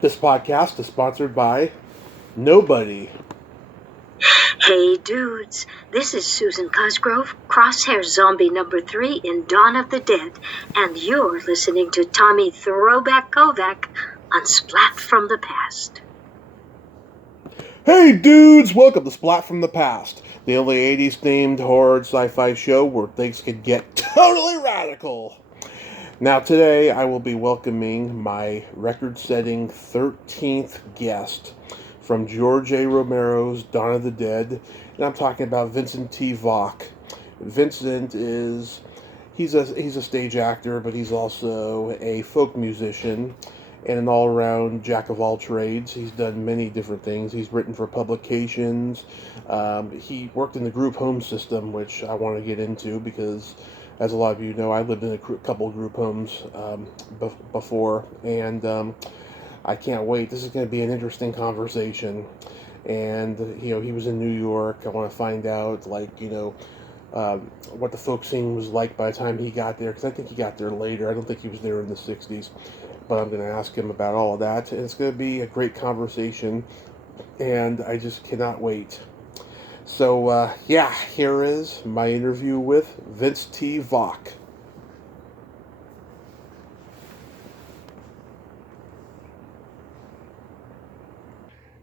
This podcast is sponsored by nobody. Hey dudes, this is Susan Cosgrove, Crosshair Zombie number 3 in Dawn of the Dead, and you're listening to Tommy Throwback Kovac on Splat from the Past. Hey dudes, welcome to Splat from the Past, the only 80s themed horror sci-fi show where things can get totally radical. Now today I will be welcoming my record-setting 13th guest from George A. Romero's Dawn of the Dead, and I'm talking about Vincent T. Vock. Vincent he's a stage actor, but he's also a folk musician and an all-around jack of all trades. He's done many different things. He's written for publications. He worked in the group home system, which I want to get into because, as a lot of you know, I lived in a couple group homes before, and I can't wait. This is going to be an interesting conversation. And, he was in New York. I want to find out, what the folk scene was like by the time he got there, because I think he got there later. I don't think he was there in the 60s. But I'm going to ask him about all of that. And it's going to be a great conversation, and I just cannot wait. So, here is my interview with Vince T. Vock.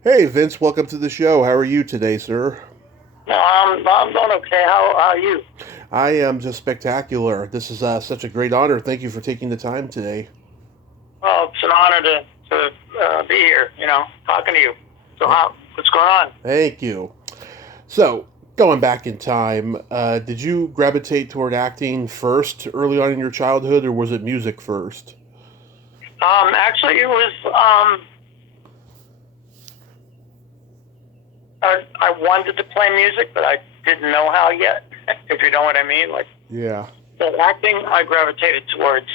Hey, Vince, welcome to the show. How are you today, sir? I'm doing okay. How are you? I am just spectacular. This is such a great honor. Thank you for taking the time today. Well, it's an honor to be here, talking to you. So what's going on? Thank you. So, going back in time, did you gravitate toward acting first early on in your childhood, or was it music first? Actually, it was, I wanted to play music, but I didn't know how yet, if you know what I mean. Yeah. So acting, I gravitated towards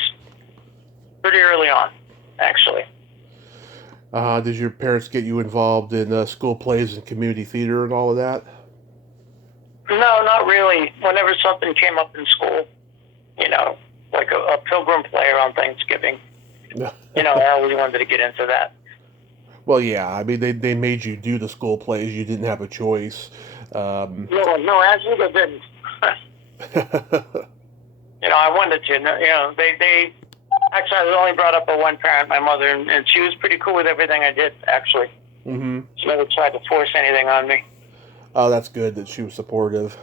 pretty early on, actually. Did your parents get you involved in school plays and community theater and all of that? No, not really. Whenever something came up in school, like a pilgrim play around Thanksgiving, I always wanted to get into that. Well, yeah. I mean, they made you do the school plays. You didn't have a choice. No, actually they didn't. I wanted to. They actually, I was only brought up by one parent, my mother, and she was pretty cool with everything I did, actually. Mm-hmm. She never tried to force anything on me. Oh, that's good that she was supportive.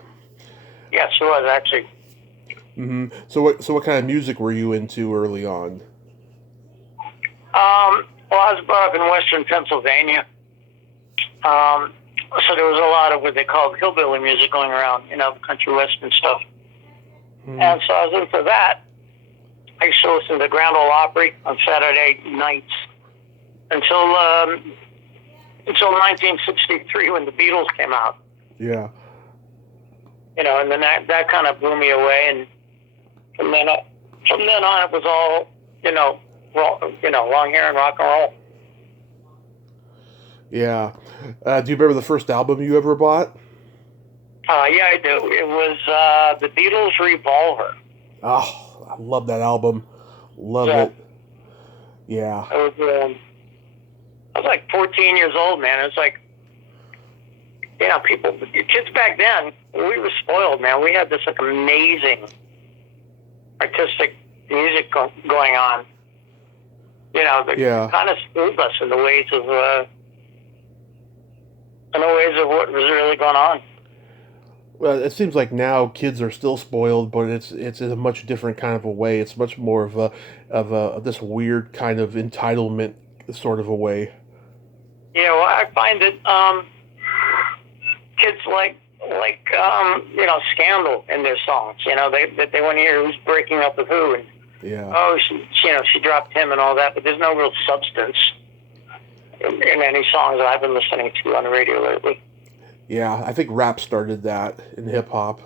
Yeah, she was, actually. Mm-hmm. So what kind of music were you into early on? Well, I was brought up in western Pennsylvania. So there was a lot of what they called hillbilly music going around, country western stuff. Mm-hmm. And so I was into that. I used to listen to Grand Ole Opry on Saturday nights until 1963 when the Beatles came out. Yeah. And then that kind of blew me away, and from then on it was all, long hair and rock and roll. Yeah. Do you remember the first album you ever bought? Yeah, I do. It was the Beatles Revolver. Oh, I love that album. Love it. Yeah. I was like 14 years old, man. It was like, kids back then, we were spoiled, man. We had this amazing artistic music going on. That kind of schooled us in the ways of what was really going on. Well, it seems like now kids are still spoiled, but it's in a much different kind of a way. It's much more of this weird kind of entitlement sort of a way. Yeah, well, I find that kids like scandal in their songs. They want to hear who's breaking up with who, and she dropped him and all that. But there's no real substance in any songs that I've been listening to on the radio lately. Yeah, I think rap started that in hip hop.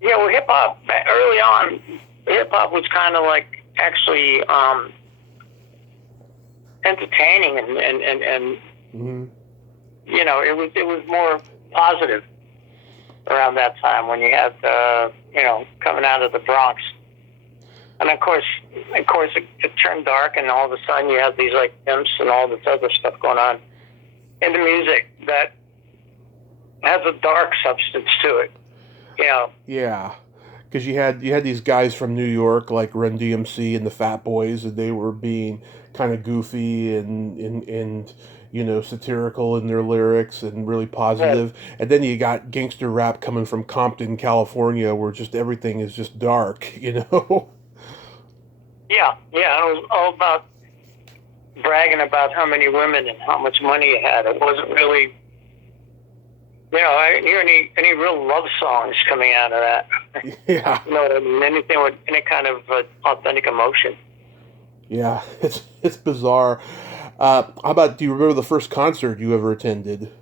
Yeah, well, hip hop early on, hip hop was kind of like actually entertaining and mm-hmm. It was more positive around that time when you had coming out of the Bronx, and of course of course, it turned dark, and all of a sudden you have these like imps and all this other stuff going on in the music that has a dark substance to it. Yeah, because you had these guys from New York like Run DMC and the Fat Boys, and they were being kind of goofy and satirical in their lyrics and really positive. Right. And then you got gangster rap coming from Compton, California, where just everything is just dark. Yeah, it was all about bragging about how many women and how much money you had. It wasn't really, I didn't hear any real love songs coming out of that. Yeah. Anything with any kind of authentic emotion. Yeah, it's bizarre. How about, do you remember the first concert you ever attended?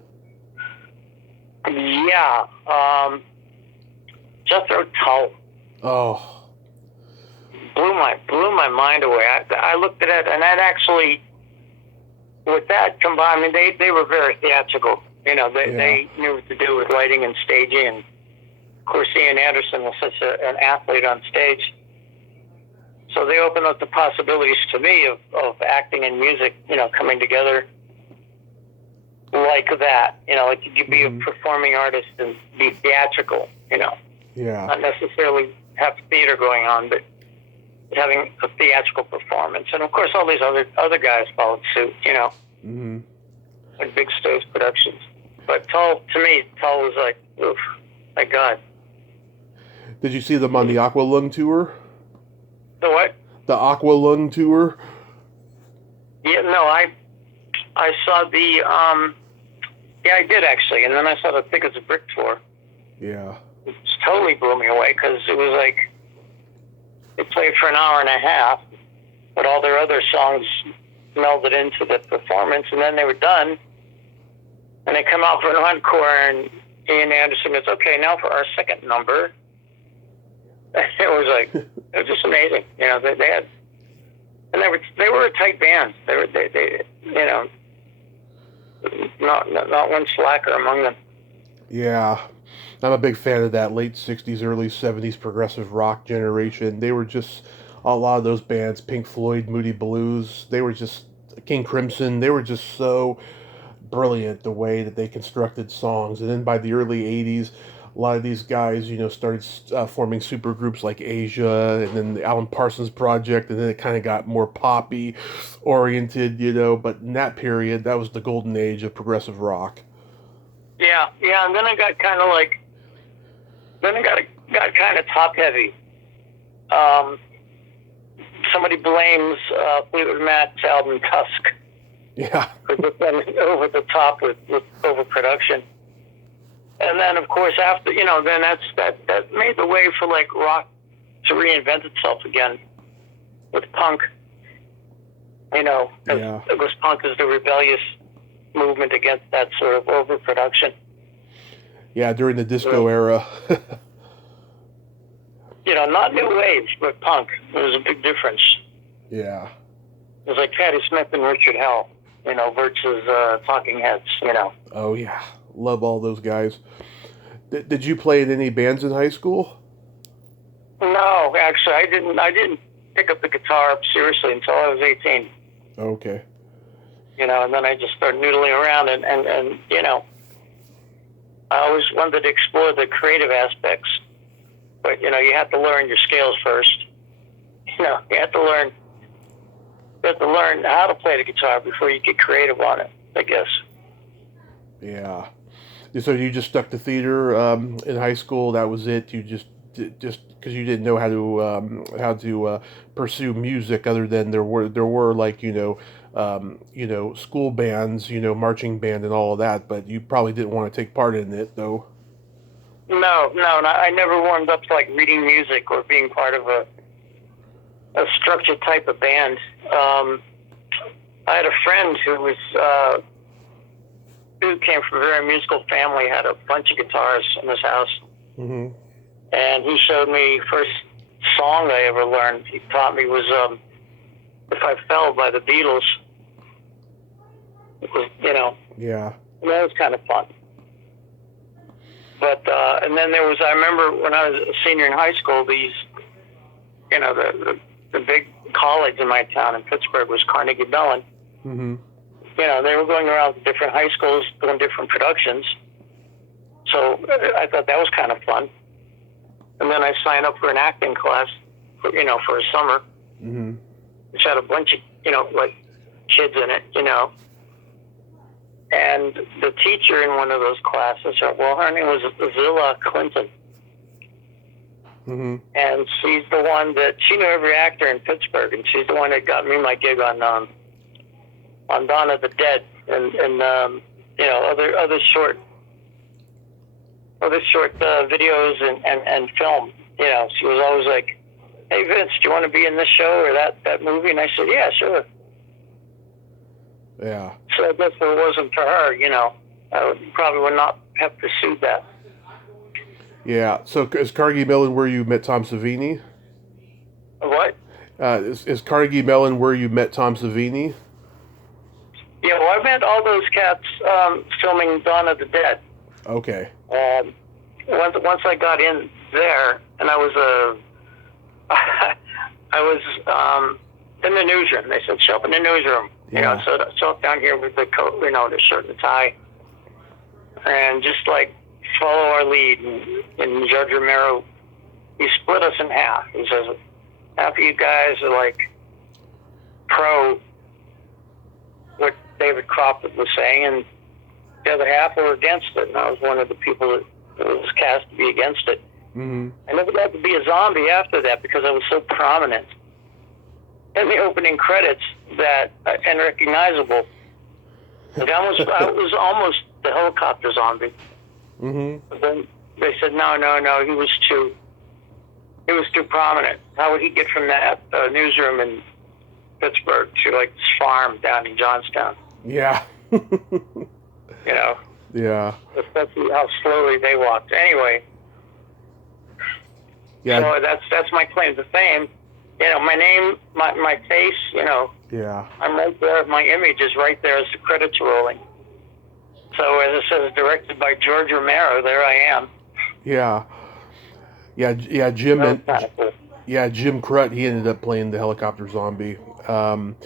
Yeah, Jethro Tull. Oh. Blew my mind away. I looked at it, and that actually, with that combined, I mean, they were very theatrical. They knew what to do with lighting and staging, and of course, Ian Anderson was such an athlete on stage. So they opened up the possibilities to me of acting and music, coming together like that. Like you could be a performing artist and be theatrical, Yeah. Not necessarily have theater going on, but having a theatrical performance. And of course, all these other guys followed suit, Mm-hmm. like big stage productions. But Tull was like, oof, my God. Did you see them on the Aqua Lung tour? The what? The Aqua Lung tour? Yeah, no, I saw the, I did actually. And then I saw the Thick as a Brick tour. Yeah. It just totally blew me away because it was like, they played for an hour and a half, but all their other songs melded into the performance, and then they were done, and they come out for an encore, and Ian Anderson goes, okay, now for our second number. It was just amazing. They had, and they were a tight band. They not one slacker among them. Yeah. I'm a big fan of that late 60s, early 70s progressive rock generation. They were just, a lot of those bands, Pink Floyd, Moody Blues, they were just, King Crimson, they were just so brilliant the way that they constructed songs. And then by the early 80s, a lot of these guys, started forming super groups like Asia, and then the Alan Parsons Project, and then it kind of got more poppy oriented, but in that period, that was the golden age of progressive rock. Yeah, and then it got kind of like, got kind of top heavy. Somebody blames Fleetwood Mac's album Tusk. Yeah. For going over the top with overproduction. And then, of course, after, then that made the way for like rock to reinvent itself again with punk. Because punk is the rebellious movement against that sort of overproduction. Yeah, during the disco era. Not new wave, but punk. There was a big difference. Yeah. It was like Patti Smith and Richard Hell, versus Talking Heads, Oh, yeah. Love all those guys. Did you play in any bands in high school? No, actually, I didn't pick up the guitar seriously until I was 18. Okay. And then I just started noodling around, and I always wanted to explore the creative aspects. But, you have to learn your scales first. You have to learn how to play the guitar before you get creative on it, I guess. Yeah. So you just stuck to theater in high school? That was it? You just because you didn't know how to pursue music other than there were like school bands, marching band and all of that, but you probably didn't want to take part in it though. No, I never warmed up to like reading music or being part of a structured type of band. I had a friend who came from a very musical family, had a bunch of guitars in his house. Mm-hmm. And he showed me first song I ever learned. He taught me was "If I Fell" by the Beatles. It was, Yeah. that was kind of fun. But and then I remember when I was a senior in high school, these, the big college in my town in Pittsburgh was Carnegie Mellon. Mm-hmm. You know, they were going around to different high schools doing different productions. So I thought that was kind of fun. And then I signed up for an acting class, for a summer, Mm-hmm. which had a bunch of, like kids in it, And the teacher in one of those classes, her name was Zilla Clinton. Mm-hmm. And she's the one that, she knew every actor in Pittsburgh, and she's the one that got me my gig on Dawn of the Dead and other short videos and film. She was always like, "Hey Vince, do you want to be in this show or that movie?" And I said, "Yeah, sure." Yeah. So I guess if it wasn't for her, I probably would not have pursued that. Yeah. So is Carnegie Mellon where you met Tom Savini? What? Is Carnegie Mellon where you met Tom Savini? Yeah, well, I met all those cats filming Dawn of the Dead. Okay. Once I got in there, and I was in the newsroom. They said, "Show up in the newsroom." Yeah. So up down here with the coat, the shirt and tie, and just like follow our lead. And Judge Romero, he split us in half. He says, half of you guys are like pro what David Crawford was saying, and the other half were against it. And I was one of the people that was cast to be against it. Mm-hmm. I never got to be a zombie after that because I was so prominent in the opening credits and recognizable. Like I was almost the helicopter zombie. Mm-hmm. But then they said, no, he was too prominent. How would he get from that newsroom in Pittsburgh to like this farm down in Johnstown? Yeah. Yeah. Especially how slowly they walked. Anyway. Yeah. So that's my claim to fame. My name, my face, Yeah. I'm right there. My image is right there as the credits are rolling. So as it says, directed by George Romero, there I am. Yeah. Yeah, Jim. That was kind of cool. Yeah, Jim Crut. He ended up playing the helicopter zombie. Yeah. And,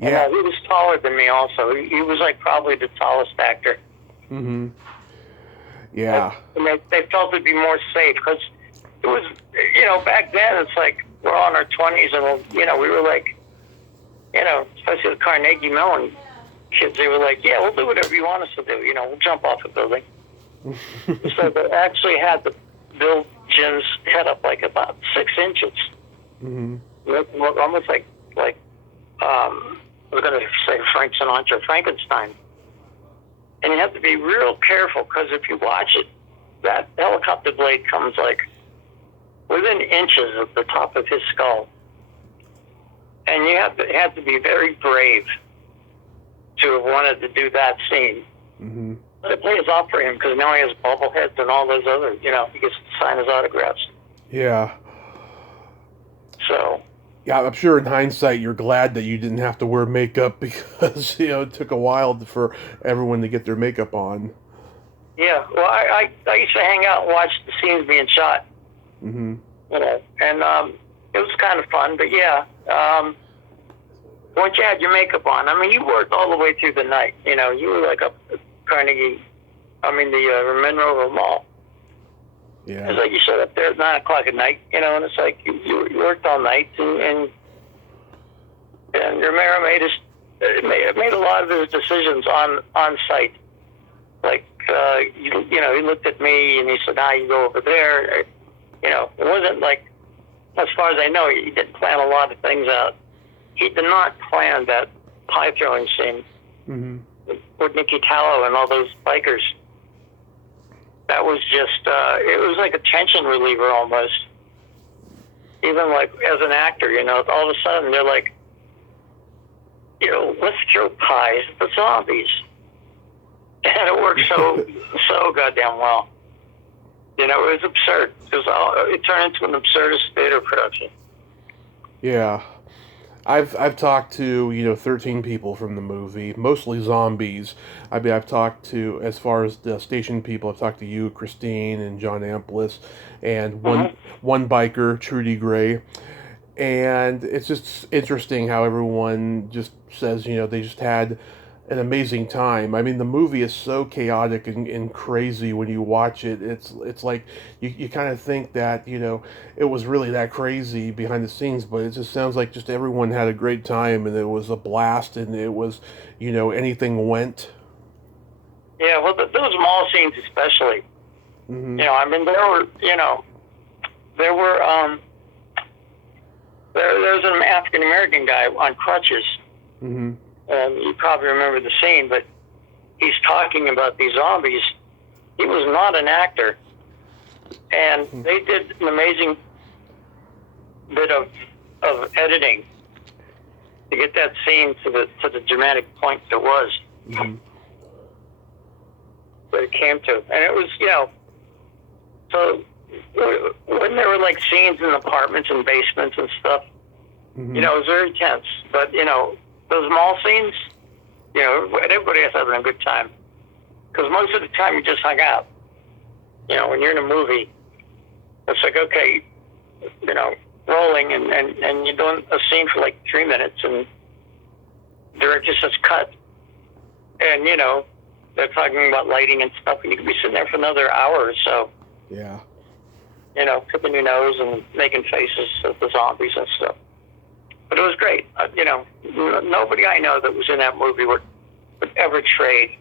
he was taller than me. Also, he was like probably the tallest actor. Mm-hmm. Yeah. And they felt it'd be more safe because it was, back then it's like we're all in our 20s and we were like, especially the Carnegie Mellon kids, they were like, yeah, we'll do whatever you want us to do. We'll jump off a building. So they actually had to build Jim's head up like about 6 inches. Mm-hmm. Almost like I was going to say Frank Sinatra, Frankenstein. And you have to be real careful because if you watch it, that helicopter blade comes like within inches of the top of his skull. And you have to be very brave to have wanted to do that scene. Mm-hmm. But it plays off for him because now he has bobbleheads and all those other, he gets to sign his autographs. Yeah. So. Yeah, I'm sure in hindsight you're glad that you didn't have to wear makeup because, it took a while for everyone to get their makeup on. Yeah, well, I used to hang out and watch the scenes being shot. Mm-hmm. And it was kind of fun, but yeah. Once you had your makeup on, you worked all the way through the night. You were like up at the Romero Mall. Yeah. It's like you showed up there at 9 o'clock at night, and it's like you worked all night, and Romero made a lot of his decisions on site. Like he looked at me and he said, "You go over there." It wasn't like, as far as I know, he didn't plan a lot of things out. He did not plan that pie throwing scene mm-hmm. with Nicky Tallow and all those bikers. That was just, it was like a tension reliever almost. Even like as an actor, all of a sudden they're like, let's throw pies at the zombies. And it worked so goddamn well. It was absurd. It turned into an absurdist theater production. Yeah. I've talked to 13 people from the movie, mostly zombies. I've talked to, as far as the station people, I've talked to you, Christine, and John Amplis, and one biker, Trudy Gray, And it's just interesting how everyone just says, they just had an amazing time. I mean, the movie is so chaotic and crazy when you watch it. It's like you kind of think that, it was really that crazy behind the scenes, but it just sounds like just everyone had a great time and it was a blast and it was, anything went. Yeah, well, those mall scenes especially. Mm-hmm. I mean, there was an African American guy on crutches. Mm-hmm. And you probably remember the scene, but he's talking about these zombies. He was not an actor, and they did an amazing bit of editing to get that scene to the dramatic point it was. Mm-hmm. That it came to, and it was so when there were like scenes in apartments and basements and stuff, Mm-hmm. it was very tense. But those mall scenes, everybody was having a good time. Because most of the time you just hung out. When you're in a movie, it's like, okay, rolling, and you're doing a scene for like 3 minutes, and the director says cut. And, they're talking about lighting and stuff, and you could be sitting there for another hour or so. Yeah. Picking your nose and making faces at the zombies and stuff. But it was great. Nobody I know that was in that movie would ever trade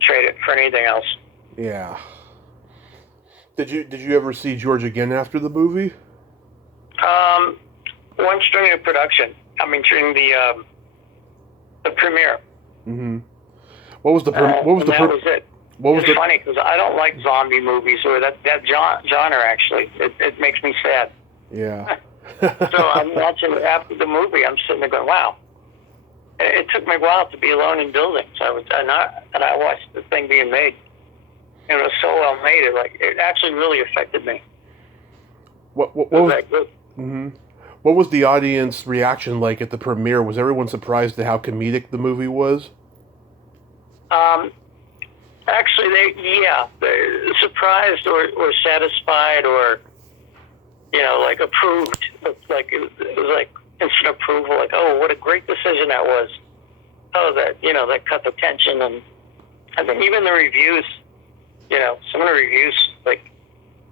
it for anything else. Yeah. Did you ever see George again after the movie? Once during the production. I mean, during the premiere. Mm-hmm. What was the that was it. It's funny because I don't like zombie movies or that genre. Actually, it makes me sad. Yeah. So I'm watching after the movie. I'm sitting there going, "Wow!" It took me a while to be alone in buildings. I watched the thing being made, and it was so well made. It actually really affected me. What was that good? Mm-hmm. What was the audience reaction like at the premiere? Was everyone surprised at how comedic the movie was? Actually, they're surprised or satisfied or approved. Like it was like instant approval. Like, oh, what a great decision that was. Oh, that cut the tension. And I think even the reviews, some of the reviews, like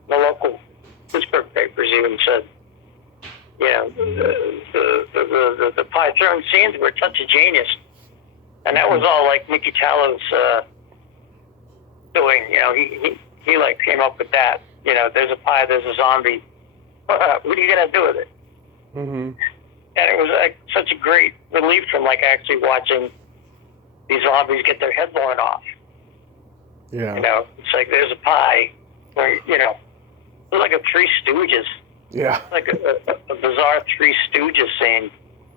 the local Pittsburgh papers even said, the pie throwing scenes were a touch of genius. And that was all like Mickey Tallo's doing. He like came up with that. There's a pie, there's a zombie. What are you gonna do with it? Mm-hmm. And it was like such a great relief from like actually watching these zombies get their head blown off. Yeah. It's like there's a pie where it was like a Three Stooges. Yeah. Like a bizarre Three Stooges scene.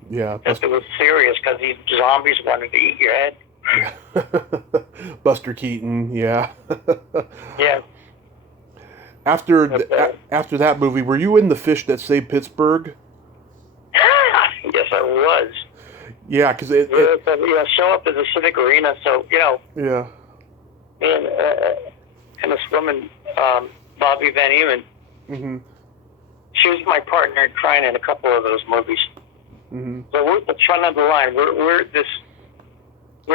Yeah. It was serious because these zombies wanted to eat your head. Yeah. Buster Keaton, yeah. Yeah. After that movie, were you in The Fish That Saved Pittsburgh? Yes, I was. Yeah, because show up at the Civic Arena, so Yeah. And this woman, Bobby Van Eman. Mm-hmm. She was my partner in crime in a couple of those movies. Mm-hmm. So we're at the front of the line. We're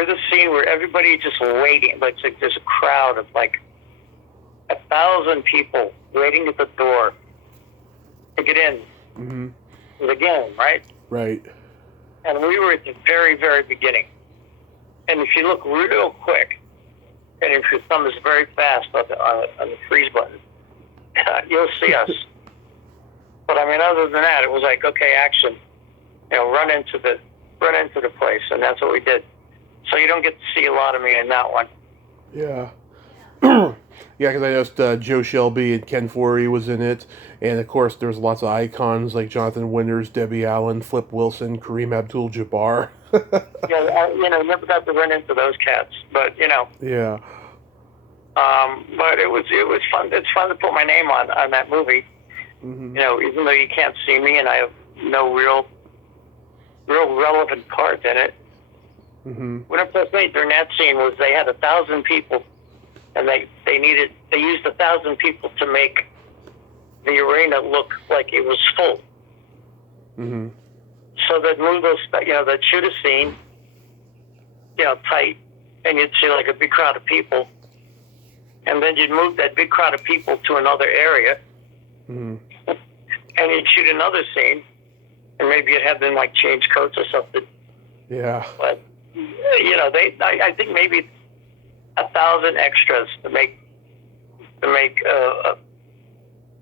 the scene where everybody just waiting. Like there's a crowd of like 1,000 people waiting at the door to get in. Mm-hmm. To the game, right? Right. And we were at the very, very beginning. And if you look real quick, and if your thumb is very fast on the freeze button, you'll see us. But I mean, other than that, it was like, okay, action. Run into the place, and that's what we did. So you don't get to see a lot of me in that one. Yeah. Yeah, because I noticed Joe Shelby and Ken Forey was in it, and of course there's lots of icons like Jonathan Winters, Debbie Allen, Flip Wilson, Kareem Abdul-Jabbar. Yeah, never got to run into those cats, but Yeah. But it was fun. It's fun to put my name on that movie. Mm-hmm. Even though you can't see me and I have no real relevant part in it. Mm-hmm. What impressed me during that scene was they had 1,000 people, and they used 1,000 people to make the arena look like it was full. Mm-hmm. So they'd move those, they'd shoot a scene, tight, and you'd see like a big crowd of people. And then you'd move that big crowd of people to another area, mm-hmm. and you'd shoot another scene, and maybe you'd have them like change coats or something. Yeah. But I think maybe 1,000 extras to make an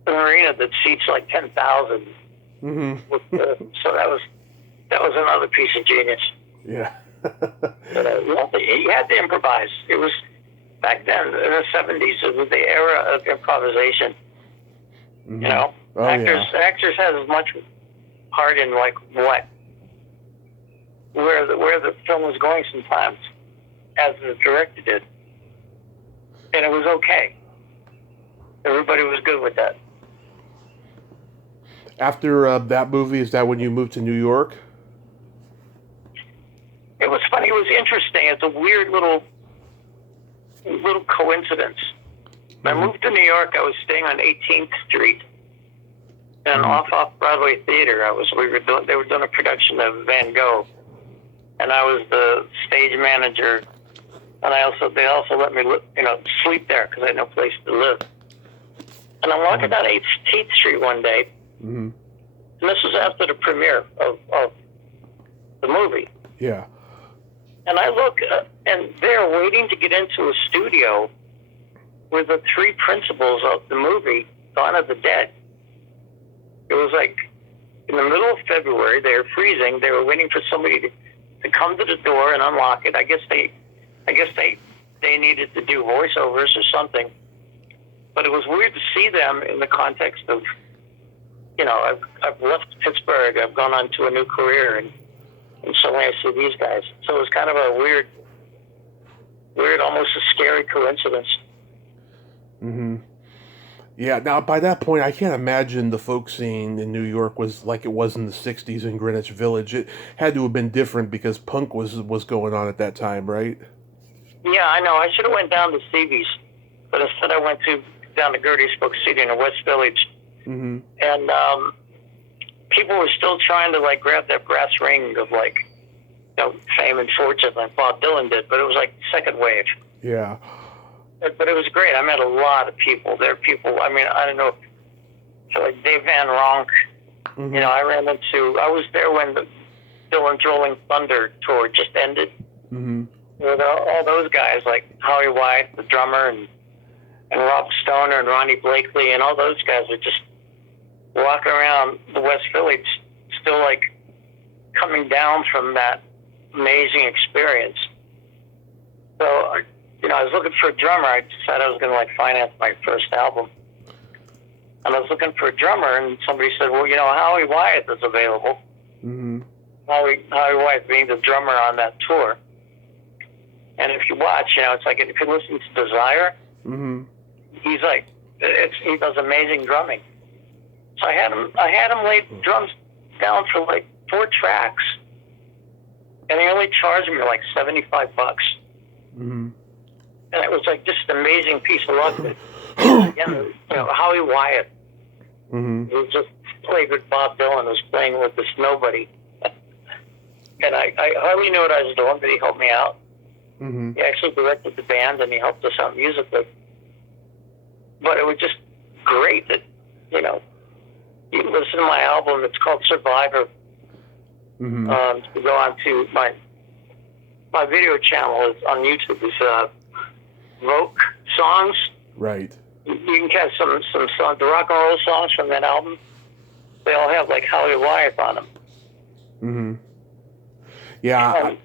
arena that seats like 10,000. Mm-hmm. So that was another piece of genius. Yeah. But you had to improvise. It was back then in the 70s. It was the era of improvisation. Mm-hmm. Actors had as much part in like where the film was going sometimes as the director did, and it was okay. Everybody was good with that. After that movie, is that when you moved to New York? It was funny. It was interesting. It's a weird little coincidence. When I moved to New York, I was staying on 18th Street in an off-Broadway theater. They were doing a production of Van Gogh, and I was the stage manager. And they also let me sleep there because I had no place to live. And I'm walking down 18th Street one day, mm-hmm. and this was after the premiere of the movie. Yeah. And I look, and they're waiting to get into a studio with the three principals of the movie, Dawn of the Dead. It was like in the middle of February. They were freezing. They were waiting for somebody to come to the door and unlock it. I guess they needed to do voiceovers or something. But it was weird to see them in the context of, I've left Pittsburgh. I've gone on to a new career, and suddenly I see these guys. So it was kind of a weird, almost a scary coincidence. Mm-hmm. Yeah, now by that point, I can't imagine the folk scene in New York was like it was in the 60s in Greenwich Village. It had to have been different because punk was going on at that time, right? Yeah, I know. I should have went down to Stevie's, but instead I went down to Gertie's Book City in the West Village. Mm-hmm. And people were still trying to like grab that brass ring of fame and fortune like Bob Dylan did, but it was like second wave. Yeah. But it was great. I met a lot of people. There are people, I don't know, like Dave Van Ronk. Mm-hmm. I was there when the Dylan's Rolling Thunder tour just ended. Mm-hmm. With all those guys like Howie White, the drummer, and Rob Stoner and Ronnie Blakely, and all those guys were just walking around the West Village, still like coming down from that amazing experience. So, I was looking for a drummer. I decided I was going to finance my first album. And I was looking for a drummer, and somebody said, well, Howie Wyatt is available. Mm-hmm. Howie Wyatt being the drummer on that tour. And if you watch, it's like if you listen to Desire, mm-hmm. he's like, he does amazing drumming. So I had him lay drums down for 4 tracks, and he only charged me $75. Mm-hmm. And it was just an amazing piece of luck. Again, Howie Wyatt, who just played with Bob Dylan, was playing with this nobody. And I hardly knew what I was doing, but he helped me out. Mm-hmm. He actually directed the band, and he helped us out musically. But it was just great that, you can listen to my album. It's called Survivor. Mm-hmm. To go on to my video channel is on YouTube. Is Vogue songs. Right. You can catch some songs, the rock and roll songs from that album. They all have Howie Wyatt on them. Mm-hmm. Yeah. And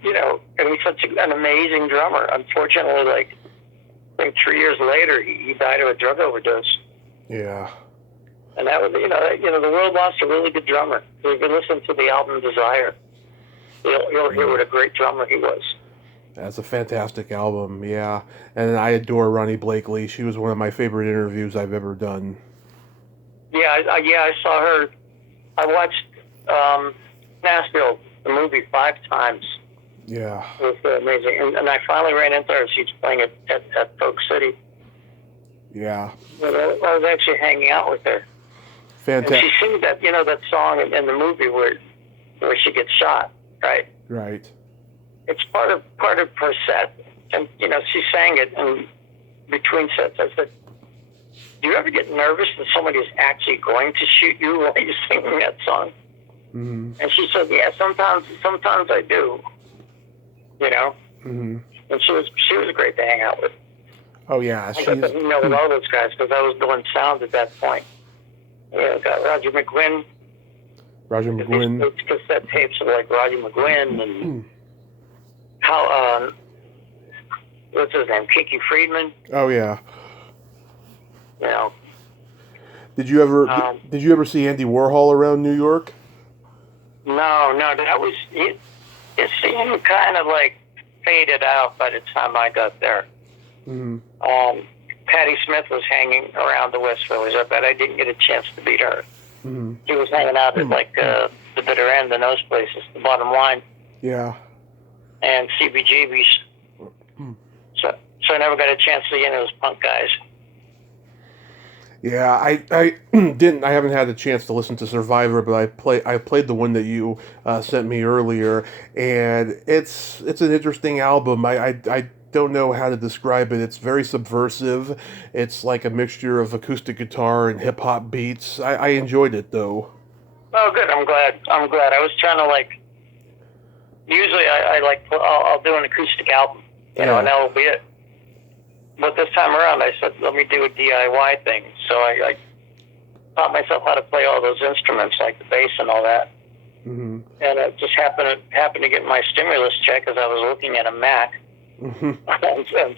he's such an amazing drummer. Unfortunately, I think 3 years later, he died of a drug overdose. Yeah. And that was, the world lost a really good drummer. If you listen to the album Desire, you'll hear what a great drummer he was. That's a fantastic album, yeah. And I adore Ronnie Blakely. She was one of my favorite interviews I've ever done. Yeah, I saw her. I watched Nashville, the movie, 5 times. Yeah. It was amazing. And I finally ran into her. She's playing at Folk City. Yeah. And I was actually hanging out with her. Fantastic. And she sings that, that song in the movie where she gets shot, right? Right. It's part of her set, and she sang it in between sets. I said, "Do you ever get nervous that somebody is actually going to shoot you while you're singing that song?" Mm-hmm. And she said, "Yeah, sometimes I do." Mm-hmm. And she was great to hang out with. Oh yeah, I got to with all those guys because I was doing sound at that point. Got Roger McGuinn. These cassette tapes of like Roger McGuinn and how what's his name, Kiki Friedman. Oh yeah. Did you ever see Andy Warhol around New York? No, that was it. It seemed kind of like faded out by the time I got there. Mm-hmm. Patti Smith was hanging around the West Village. I bet I didn't get a chance to meet her. Mm-hmm. She was hanging out at like the bitter end and those places, the bottom line. Yeah. And CBGB's. So I never got a chance to see any of those punk guys. Yeah, I haven't had a chance to listen to Survivor, but I played the one that you sent me earlier, and it's an interesting album. I don't know how to describe it. It's very subversive. It's like a mixture of acoustic guitar and hip hop beats. I enjoyed it though. Oh, good. I'm glad. I was trying to usually I'll do an acoustic album, and that'll be it. But this time around, I said, let me do a DIY thing. So I taught myself how to play all those instruments, like the bass and all that. Mm-hmm. And it just happened to get my stimulus check as I was looking at a Mac in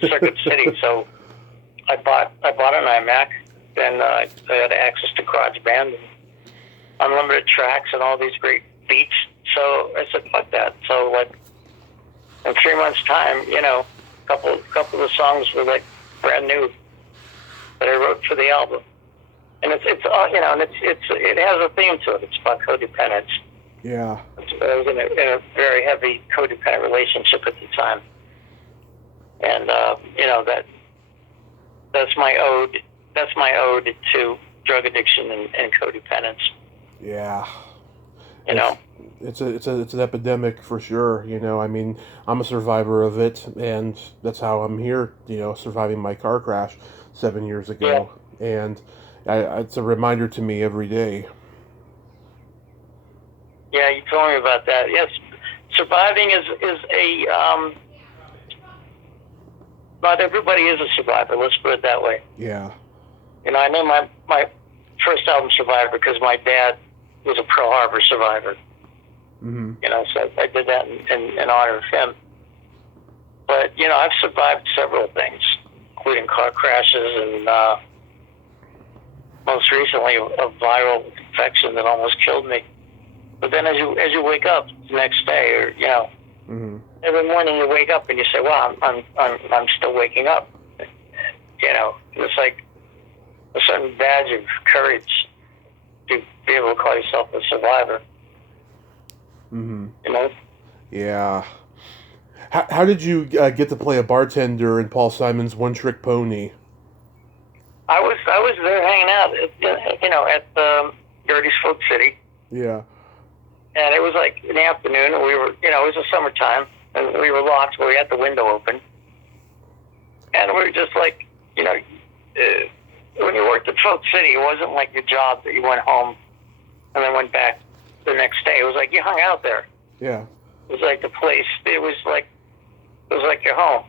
Circuit City. So I bought an iMac, and I had access to GarageBand and unlimited tracks and all these great beats. So I said, fuck that. So in 3 months' time, couple of the songs were brand new that I wrote for the album, and it has a theme to it. It's about codependence. Yeah. I was in a very heavy codependent relationship at the time, and that's my ode. That's my ode to drug addiction and codependence. Yeah. It's an epidemic for sure. I mean, I'm a survivor of it, and that's how I'm here. Surviving my car crash 7 years ago, and it's a reminder to me every day. Yeah, you told me about that. Yes, surviving is a not everybody is a survivor. Let's put it that way. Yeah. I know my first album, Survivor, because my dad was a Pearl Harbor survivor. Mm-hmm. So I did that in honor of him. But, I've survived several things, including car crashes and most recently a viral infection that almost killed me. But then as you wake up the next day, or, mm-hmm. every morning you wake up and you say, well, I'm still waking up. It's like a certain badge of courage to be able to call yourself a survivor. Mm-hmm. You Yeah. How did you get to play a bartender in Paul Simon's One Trick Pony? I was there hanging out, at Gertie's Folk City. Yeah. And it was in the afternoon, and we were, it was the summertime, and we were locked, but we had the window open. And we were just when you worked at Folk City, it wasn't like your job that you went home and then went back the next day. It was like you hung out there. Yeah. It was like the place. It was like your home.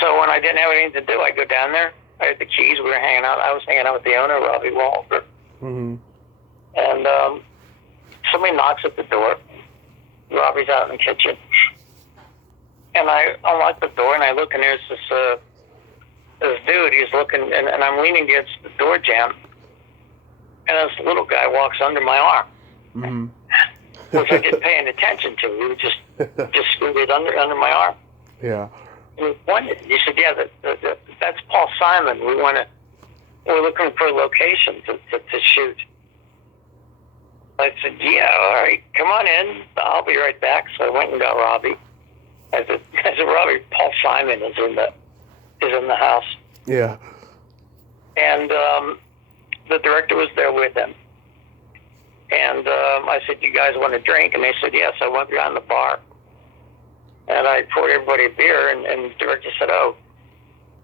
So when I didn't have anything to do, I'd go down there. I had the keys. We were hanging out. I was hanging out with the owner, Robbie Walter. Mm-hmm. And somebody knocks at the door. Robbie's out in the kitchen. And I unlock the door, and I look, and there's this dude. He's looking, and I'm leaning against the door jamb. And this little guy walks under my arm. Mm-hmm. Which I didn't pay any attention to. He was just scooted under my arm. Yeah. And he pointed. He said, "Yeah, that's Paul Simon. We're looking for a location to shoot." I said, "Yeah, all right, come on in. I'll be right back." So I went and got Robbie. I said, "Robbie, Paul Simon is in the house." Yeah. And the director was there with him. And I said, "You guys want a drink?" And they said, "Yes." I went behind the bar, and I poured everybody a beer. And the director said, "Oh,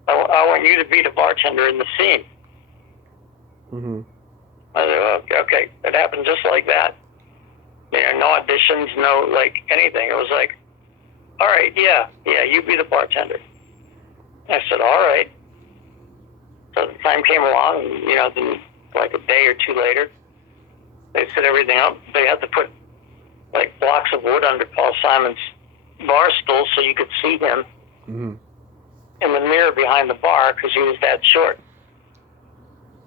I want you to be the bartender in the scene." Mm-hmm. I said, "Oh, okay." It happened just like that. You know, no auditions, no like anything. It was like, "All right, yeah, you be the bartender." I said, "All right." So the time came along, and, you know, then like a day or two later, they set everything up. They had to put like blocks of wood under Paul Simon's bar stool so you could see him Mm-hmm. in the mirror behind the bar because he was that short.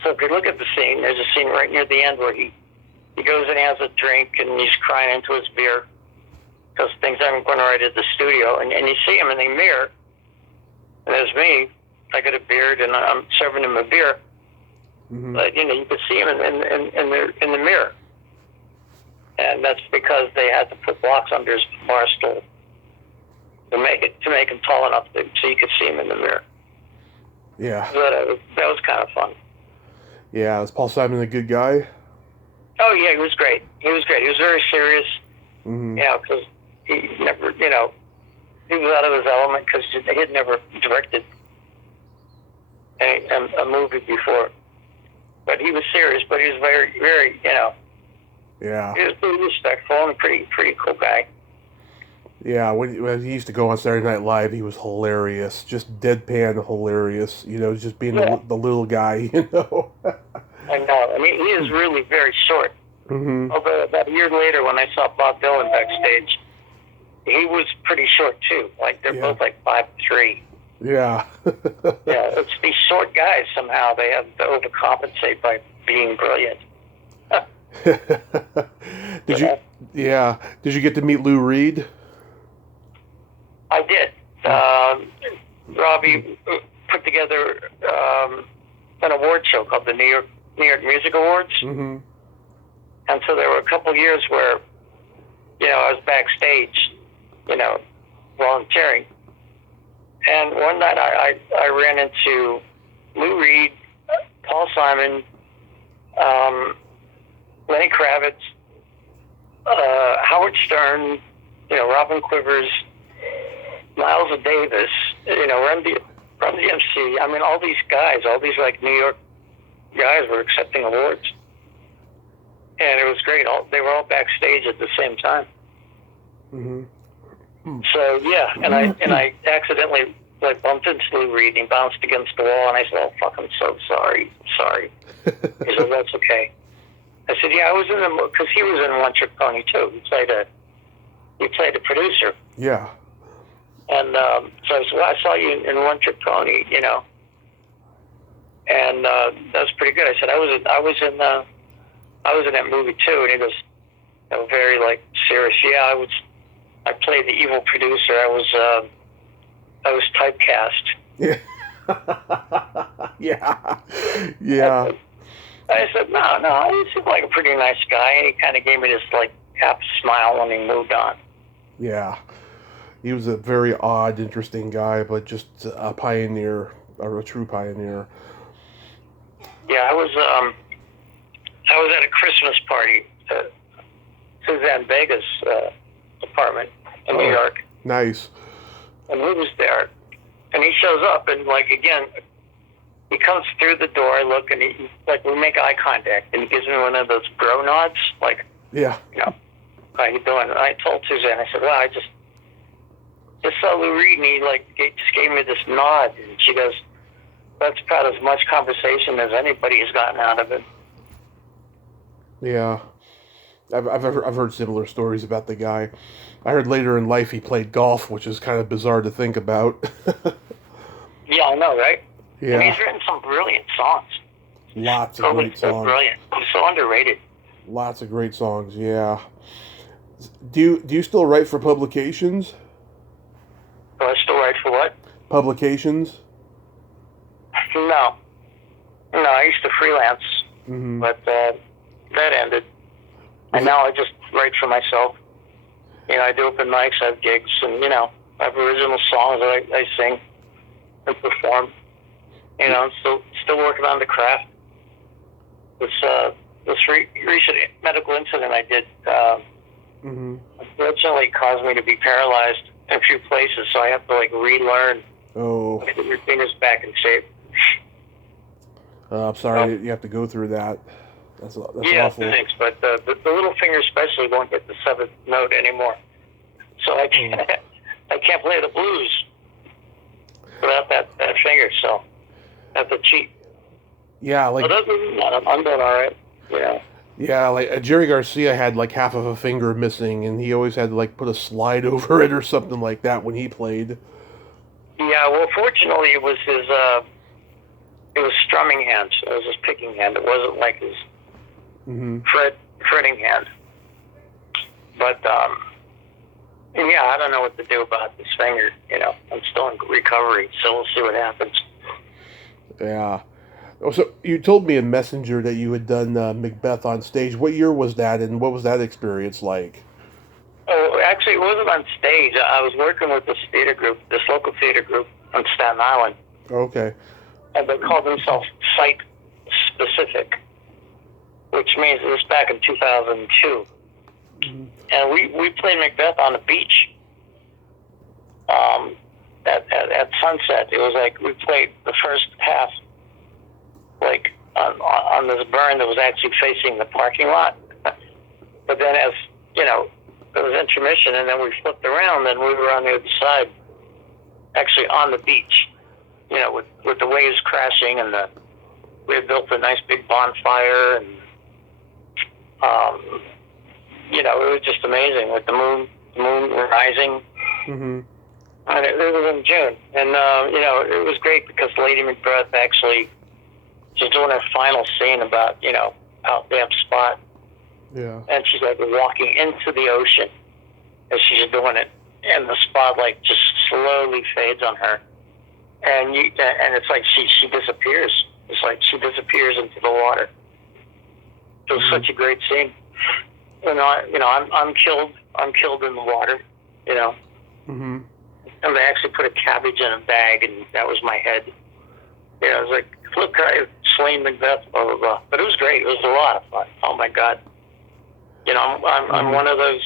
So if you look at the scene, there's a scene right near the end where he goes and has a drink and he's crying into his beer because things aren't going right at the studio. And you see him in the mirror, and there's me. I got a beard and I'm serving him a beer. Mm-hmm. But, you know, you could see him in the mirror. And that's because they had to put blocks under his bar stool to make him tall enough so you could see him in the mirror. Yeah. But that was kind of fun. Yeah, is Paul Simon a good guy? Oh, yeah, he was great. He was very serious, Mm-hmm. you know, because he never, you know, he was out of his element because he had never directed a movie before. But he was serious, but he was very, very, you know, Yeah. he was pretty respectful and a pretty cool guy. Yeah, when he used to go on Saturday Night Live, he was hilarious. Just deadpan hilarious. You know, just being the little guy, you know. I know. I mean, he is really very short. Mm-hmm. Although about a year later when I saw Bob Dylan backstage, he was pretty short too. Like, they're both like 5'3". Yeah. Yeah, it's these short guys somehow. They have to overcompensate by being brilliant. Did you? Yeah. Did you get to meet Lou Reed? I did. Robbie put together an award show called the New York Music Awards. Mm-hmm. And so there were a couple of years where, you know, I was backstage, you know, volunteering. And one night I ran into Lou Reed, Paul Simon, Lenny Kravitz, Howard Stern, you know, Robin Quivers, Miles Davis, you know, Run DMC. I mean, all these guys, all these like New York guys were accepting awards. And it was great. They were all backstage at the same time. Mm-hmm. So yeah, and I accidentally like bumped into Lou Reed and he bounced against the wall and I said, "Oh fuck, I'm so sorry. He said, "That's okay." I said, "Yeah, I was in the because he was in One Trick Pony too. He played a producer." Yeah. And so I said, "Well, I saw you in One Trick Pony, you know." And that was pretty good. I said, I was in that movie too." And he goes, you know, very like serious. "Yeah, I played the evil producer. I was typecast." Yeah. Yeah. Yeah. I said, no, he seemed like a pretty nice guy, and he kind of gave me this like half smile when he moved on. Yeah. He was a very odd, interesting guy, but just a pioneer, or a true pioneer. Yeah, I was at a Christmas party at Suzanne Vega's apartment in New York. Nice. And he was there, and he shows up, and like again, he comes through the door. I look, and he like we make eye contact, and he gives me one of those bro nods, like, Yeah. you know, how you doing? And I told Suzanne, I said, "Well, I just saw Lou Reed, and he like just gave me this nod," and she goes, "That's about as much conversation as anybody has gotten out of it." Yeah. I've heard similar stories about the guy. I heard later in life he played golf, which is kind of bizarre to think about. Yeah, I know, right? Yeah. And he's written some brilliant songs. Lots of great So songs. brilliant. He's so underrated. Lots of great songs, yeah. Do you still write for publications? So I still write for what? Publications? No, I used to freelance, Mm-hmm. but that ended. And now I just write for myself. You know, I do open mics, I have gigs, and, you know, I have original songs that I sing and perform. You know, still working on the craft. this recent medical incident I did unfortunately caused me to be paralyzed in a few places, so I have to like relearn. Oh. Get your fingers back in shape. I'm sorry you have to go through that. That's awful. Thanks. But the little finger especially won't get the seventh note anymore, so I can't play the blues without that finger. So that's a cheat. Yeah, like. But other than that, I'm doing all right. Yeah. Yeah, like Jerry Garcia had like half of a finger missing, and he always had to like put a slide over it or something like that when he played. Yeah, well, fortunately, it was his. It was strumming hand. It was his picking hand. It wasn't like his fretting hand. But yeah, I don't know what to do about this finger. You know, I'm still in recovery, so we'll see what happens. Yeah. So you told me in Messenger that you had done Macbeth on stage. What year was that, and what was that experience like? Oh, actually, it wasn't on stage. I was working with this theater group, this local theater group on Staten Island. Okay. And they called themselves Site Specific, which means it was back in 2002. And we played Macbeth on the beach at sunset. It was like we played the first half like on this burn that was actually facing the parking lot. But then as, you know, there was intermission and then we flipped around and we were on the other side, actually on the beach, you know, with the waves crashing and we had built a nice big bonfire and, you know, it was just amazing with the moon rising. And it was in June. And, you know, it was great because Lady Macbeth actually, she's doing her final scene about, you know, out there Splat. Yeah. And she's like walking into the ocean as she's doing it. And the spotlight just slowly fades on her. And it's like she disappears. It's like she disappears into the water. It was such a great scene. And I'm killed in the water, you know. And they actually put a cabbage in a bag, and that was my head. You know, it was like, look, I slain Macbeth, blah blah blah. But it was great. It was a lot of fun. Oh my God. You know, I'm one of those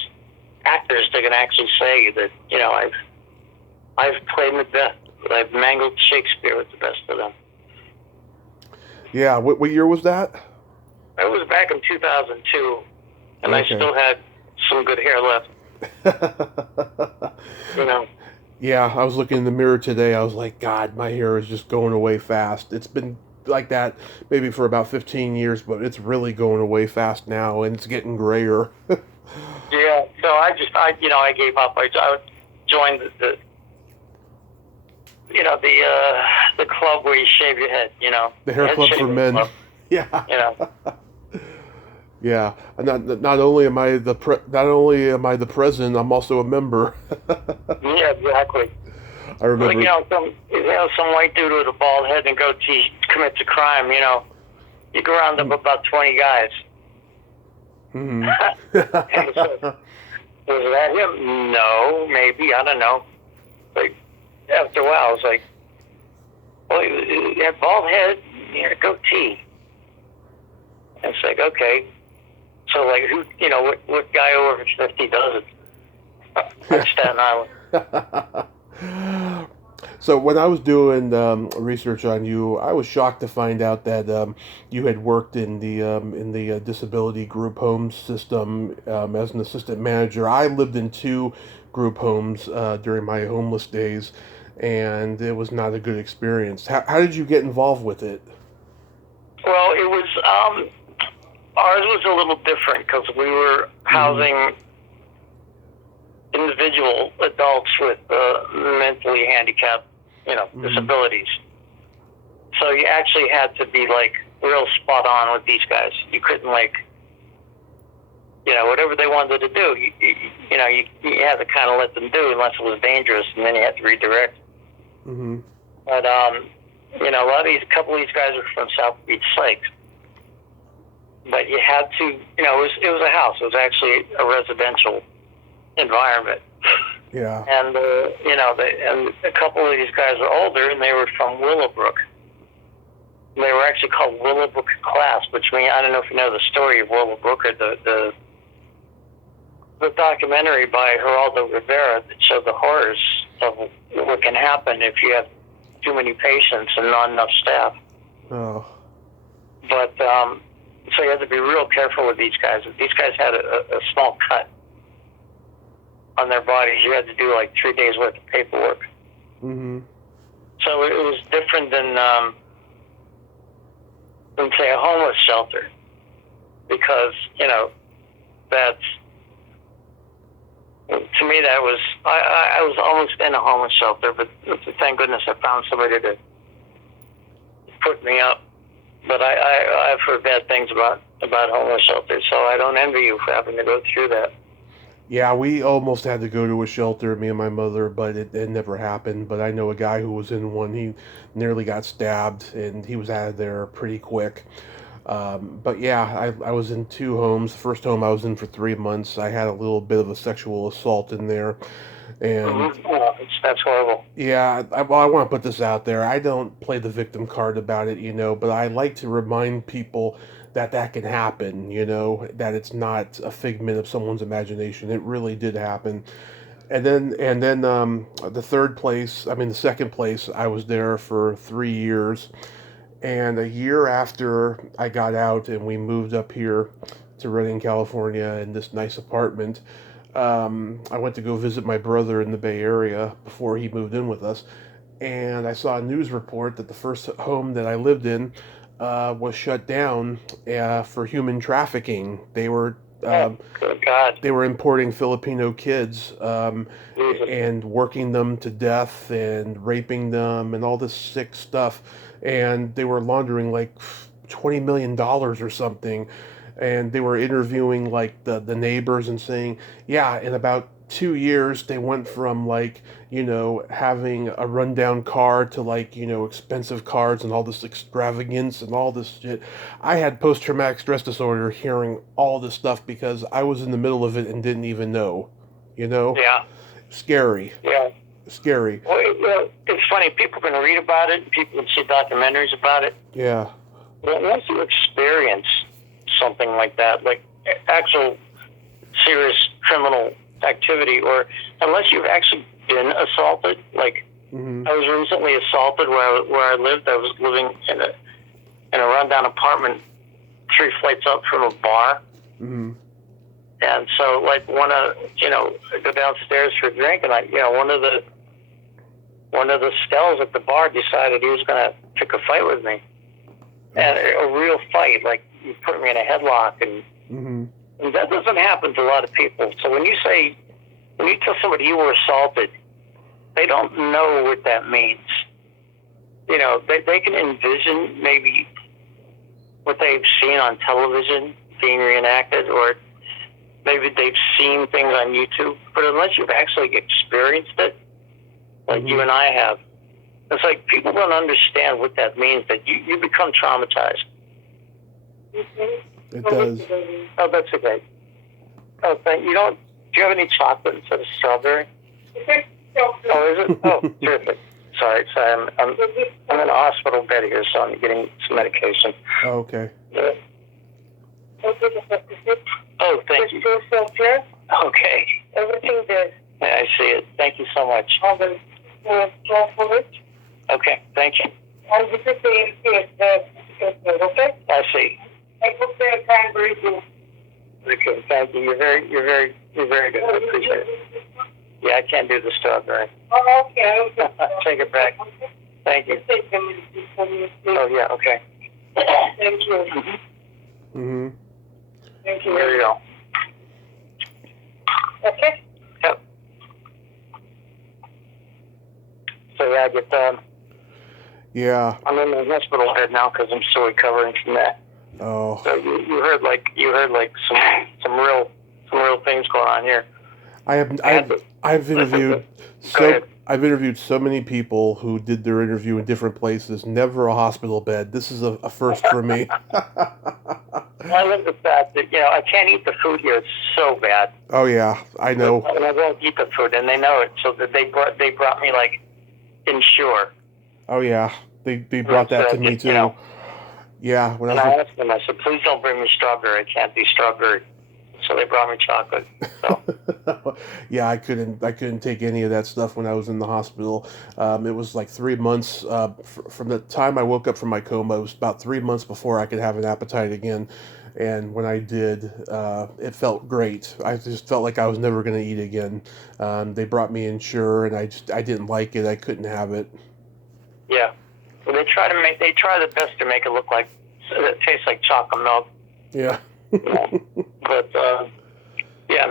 actors that can actually say that, you know, I've played Macbeth. I've mangled Shakespeare with the best of them. Yeah. What year was that? It was back in 2002, and I still had some good hair left. You know. Yeah, I was looking in the mirror today. I was like, God, my hair is just going away fast. It's been like that maybe for about 15 years, but it's really going away fast now, and it's getting grayer. Yeah, so I gave up. I joined the club where you shave your head, you know. The hair club for men. Club. Yeah. You know. Yeah, not only am I the president, I'm also a member. Yeah, exactly. I remember. Like, some white dude with a bald head and goatee commits a crime. You know, you go round up about 20 guys. And so, was that him? No, maybe, I don't know. Like after a while, I was like, well, you have bald head, you had a goatee. And it's like, okay. So, like, who, you know, what guy over 50 does it? Like Staten Island. So, when I was doing research on you, I was shocked to find out that you had worked in the disability group home system as an assistant manager. I lived in 2 group homes during my homeless days, and it was not a good experience. How did you get involved with it? Well, it was... ours was a little different because we were housing individual adults with mentally handicapped, you know, disabilities. So you actually had to be like real spot on with these guys. You couldn't like, you know, whatever they wanted to do, you had to kind of let them do unless it was dangerous, and then you had to redirect. But you know, a couple of these guys were from South Beach Lakes. But you had to, you know, it was a house. It was actually a residential environment. Yeah. And, you know, and a couple of these guys were older, and they were from Willowbrook. They were actually called Willowbrook Class, which means, I don't know if you know the story of Willowbrooker, the documentary by Geraldo Rivera that showed the horrors of what can happen if you have too many patients and not enough staff. Oh. But, so you have to be real careful with these guys. If these guys had a small cut on their bodies, you had to do like 3 days worth of paperwork. Mm-hmm. So it was different than say, a homeless shelter. Because, that's, to me, that was, I was almost in a homeless shelter, but thank goodness I found somebody to put me up. But I've heard bad things about homeless shelters, so I don't envy you for having to go through that. Yeah, we almost had to go to a shelter, me and my mother, but it never happened. But I know a guy who was in one. He nearly got stabbed, and he was out of there pretty quick. But yeah, I was in 2 homes. The first home I was in for 3 months. I had a little bit of a sexual assault in there. And that's horrible. yeah, I want to put this out there. I don't play the victim card about it, but I like to remind people that can happen, that it's not a figment of someone's imagination. It really did happen. And then the second place, I was there for 3 years. And a year after I got out and we moved up here to Redding, California in this nice apartment, I went to go visit my brother in the Bay Area before he moved in with us. And I saw a news report that the first home that I lived in was shut down for human trafficking. They were good God. They were importing Filipino kids and working them to death and raping them and all this sick stuff. And they were laundering like $20 million or something. And they were interviewing like the neighbors and saying, yeah, in about 2 years, they went from like, having a rundown car to like, expensive cars and all this extravagance and all this shit. I had post-traumatic stress disorder hearing all this stuff because I was in the middle of it and didn't even know, Yeah. Scary. Yeah. Scary. Well, it's funny. People can read about it. People can see documentaries about it. Yeah. But once you experience something like that, like actual serious criminal activity, or unless you've actually been assaulted, like Mm-hmm. I was recently assaulted where I lived. I was living in a rundown apartment 3 flights up from a bar. Mm-hmm. And so, like, go downstairs for a drink, and one of the skells at the bar decided he was going to pick a fight with me, and a real fight. Like, he put me in a headlock, and, Mm-hmm. and that doesn't happen to a lot of people. So when you tell somebody you were assaulted, they don't know what that means. They can envision maybe what they've seen on television being reenacted, or maybe they've seen things on YouTube, but unless you've actually experienced it, like you and I have, it's like people don't understand what that means, that you become traumatized. It does. Oh, that's okay. Oh, do you have any chocolate instead of strawberry? Oh, is it? Oh, terrific. Sorry, I'm in a hospital bed here, so I'm getting some medication. Oh, okay. Yeah. Oh, thank you. Okay. Everything good. Yeah, I see it. Thank you so much. Okay, thank you. And this is the okay? I see. I hope they're kind very good. Okay, thank you. You're very good. I appreciate it. Yeah, I can't do the strawberry. Oh, okay. Take it back. Thank you. Take the medicine for me. Oh, yeah, okay. Thank you. Mm-hmm. Thank you. There you go. Okay? Yep. So, yeah, I get, Yeah. I'm in the hospital bed now because I'm still recovering from that. Oh. So you heard some real things going on here. I've interviewed I've interviewed so many people who did their interview in different places. Never a hospital bed. This is a first for me. I love the fact that I can't eat the food here. It's so bad. Oh yeah, I know. And I won't eat the food, and they know it. So that they brought me like Ensure. Oh yeah, they brought that to me too. Yeah, when And I I was asked them, I said, please don't bring me strawberry. I can't do strawberry. So they brought me chocolate. So. yeah, I couldn't take any of that stuff when I was in the hospital. It was like 3 months from the time I woke up from my coma. It was about 3 months before I could have an appetite again. And when I did, it felt great. I just felt like I was never going to eat again. They brought me Ensure, and I didn't like it. I couldn't have it. Yeah. Well, they try the best to make it look like, it tastes like chocolate milk. Yeah. But, yeah,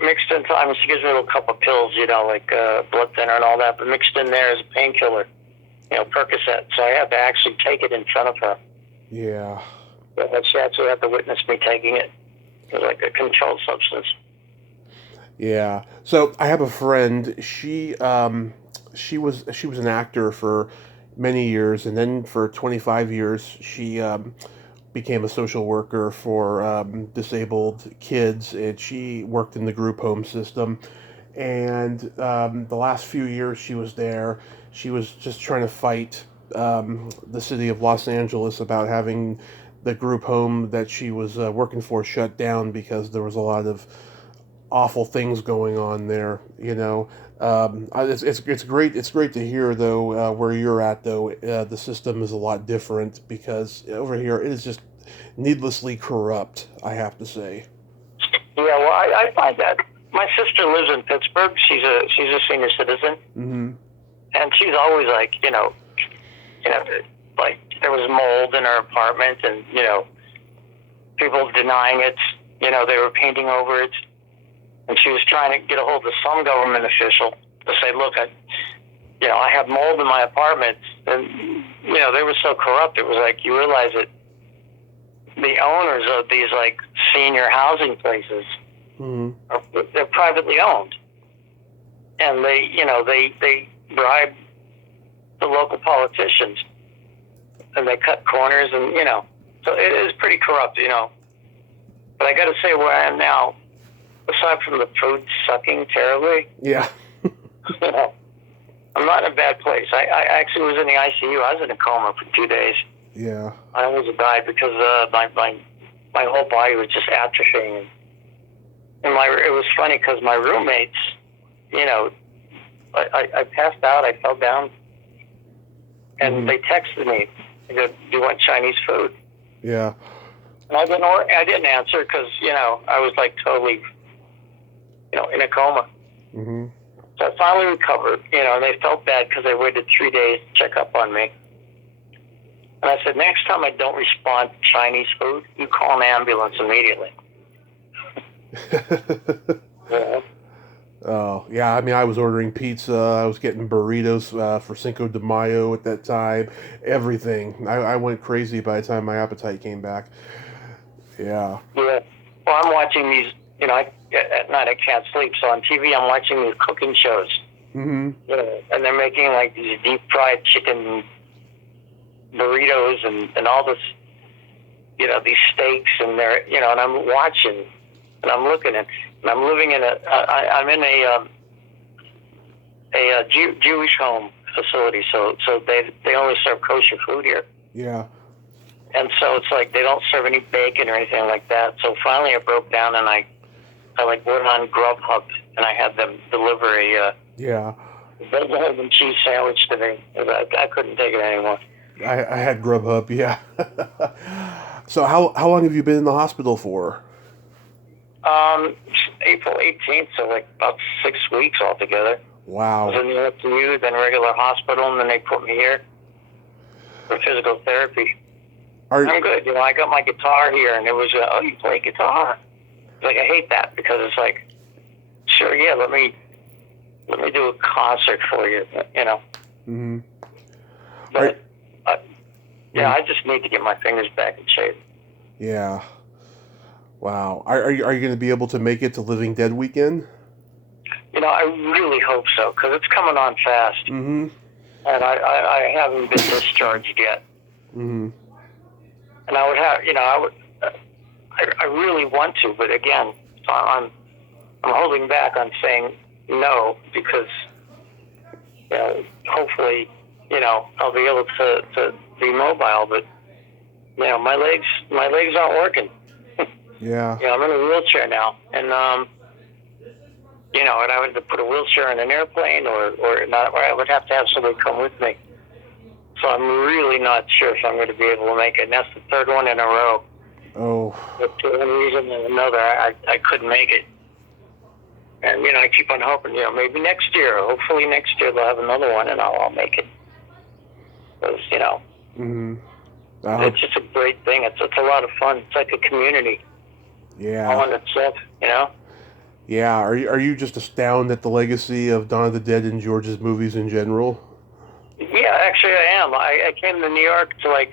mixed in, I mean, she gives me a little couple of pills, like blood thinner and all that, but mixed in there is a painkiller, Percocet. So I had to actually take it in front of her. Yeah. But she actually had to witness me taking it. It was like a controlled substance. Yeah. So I have a friend. She was an actor for many years, and then for 25 years she became a social worker for disabled kids, and she worked in the group home system. And the last few years she was there, she was just trying to fight the city of Los Angeles about having the group home that she was working for shut down because there was a lot of awful things going on there. It's great. It's great to hear though where you're at though. The system is a lot different because over here it is just needlessly corrupt. I have to say. Yeah, well, I find that my sister lives in Pittsburgh. She's a senior citizen, and she's always like, like there was mold in her apartment, and people denying it. They were painting over it. And she was trying to get a hold of some government official to say, look, I have mold in my apartment. And, they were so corrupt. It was like, you realize that the owners of these, like, senior housing places, they're privately owned. And they bribe the local politicians. And they cut corners and, so it is pretty corrupt, But I got to say where I am now, aside from the food sucking terribly, yeah, I'm not in a bad place. I actually was in the ICU. I was in a coma for 2 days. Yeah, I almost died because my whole body was just atrophying. And it was funny because my roommates, I passed out. I fell down, and they texted me. They go, "Do you want Chinese food?" Yeah. And I didn't answer because I was like totally. In a coma. So I finally recovered, and they felt bad because they waited 3 days to check up on me. And I said, next time I don't respond to Chinese food, you call an ambulance immediately. Yeah. Oh, yeah, I mean, I was ordering pizza, I was getting burritos for Cinco de Mayo at that time, everything. I went crazy by the time my appetite came back. Yeah. Yeah. Well, I'm watching these, at night I can't sleep, so on TV I'm watching these cooking shows. And they're making like these deep fried chicken burritos and all this, these steaks, and they're, and I'm watching, and I'm looking at, and I'm living in I'm in a Jewish home facility, so they only serve kosher food here. Yeah. And so it's like they don't serve any bacon or anything like that. So finally I broke down and I went on Grubhub and I had them deliver a bacon and cheese sandwich to me. I couldn't take it anymore. I had Grubhub, yeah. So how long have you been in the hospital for? April 18th, so like about 6 weeks altogether. Wow. I was in the ICU, then regular hospital, and then they put me here for physical therapy. I'm good. I got my guitar here, and it was, oh, you play guitar? Like, I hate that because it's like, sure, yeah, let me do a concert for you, But, I just need to get my fingers back in shape. Yeah. Wow. Are you going to be able to make it to Living Dead weekend? I really hope so, because it's coming on fast. And I haven't been discharged yet. And I would have, I really want to, but again, I'm holding back on saying no because, hopefully, I'll be able to be mobile, but my legs aren't working. Yeah. I'm in a wheelchair now, and and I would have to put a wheelchair in an airplane, or not, or I would have to have somebody come with me. So I'm really not sure if I'm going to be able to make it. And that's the third one in a row. Oh. But for one reason or another, I couldn't make it. And I keep on hoping, maybe next year. Hopefully next year they'll have another one, and I'll make it. Because Mm-hmm. it's just a great thing. It's a lot of fun. It's like a community. Yeah. All in itself, Yeah. Are you just astounded at the legacy of Dawn of the Dead and George's movies in general? Yeah, actually I am. I came to New York to